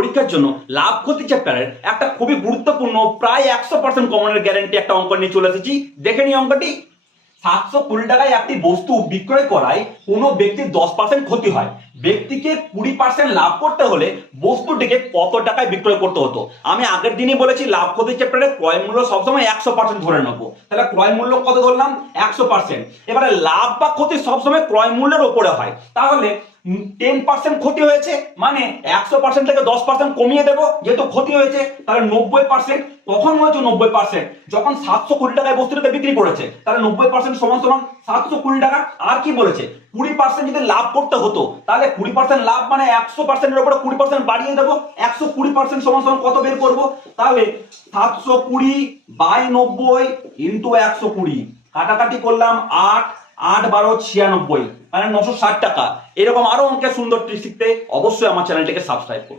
পরীক্ষার জন্য লাভ ক্ষতি চ্যাপ্টারের একটা খুবই গুরুত্বপূর্ণ প্রায় 100% কমনের গ্যারান্টি একটা অঙ্ক নিয়ে চলে এসেছি। দেখে নি অঙ্কটি। 720 টাকায় একটি বস্তু বিক্রয় করায় কোনো ব্যক্তির 10% ক্ষতি হয়, ব্যক্তিকে 20% লাভ করতে হলে বস্তুটিকে কত টাকায় বিক্রয় করতে হতো। আমি আগের দিনই বলেছি লাভ ক্ষতি চ্যাপ্টারে ক্রয় মূল্য সবসময় 100% ধরে নেবো। তাহলে ক্রয় মূল্য কত ধরলাম? 100%। এবারে লাভ বা ক্ষতি সবসময় ক্রয় মূল্যের উপরে হয়। তাহলে 10% ক্ষতি হয়েছে মানে 100% থেকে 10% কমিয়ে দেবো, যেহেতু ক্ষতি হয়েছে। তাহলে 90%। কখন হয়েছে 90%? যখন 720 টাকায় বস্তুটাকে বিক্রি করেছে। তাহলে 90% সমান সমান 720 টাকা। আর কি বলেছে? 20% যদি লাভ করতে হতো, তাহলে 20% লাভ মানে 100%-এর উপরে 20% বাড়িয়ে দেবো। 120% সমান সমান কত বের করবো? তাহলে 720/90 ইন্টু 120, কাটাকাটি করলাম 8, 8 12 96, মানে 960 টাকা। এরকম আরো অঙ্কের সুন্দর ট্রিক শিখতে অবশ্যই আমার চ্যানেলটিকে সাবস্ক্রাইব করুন।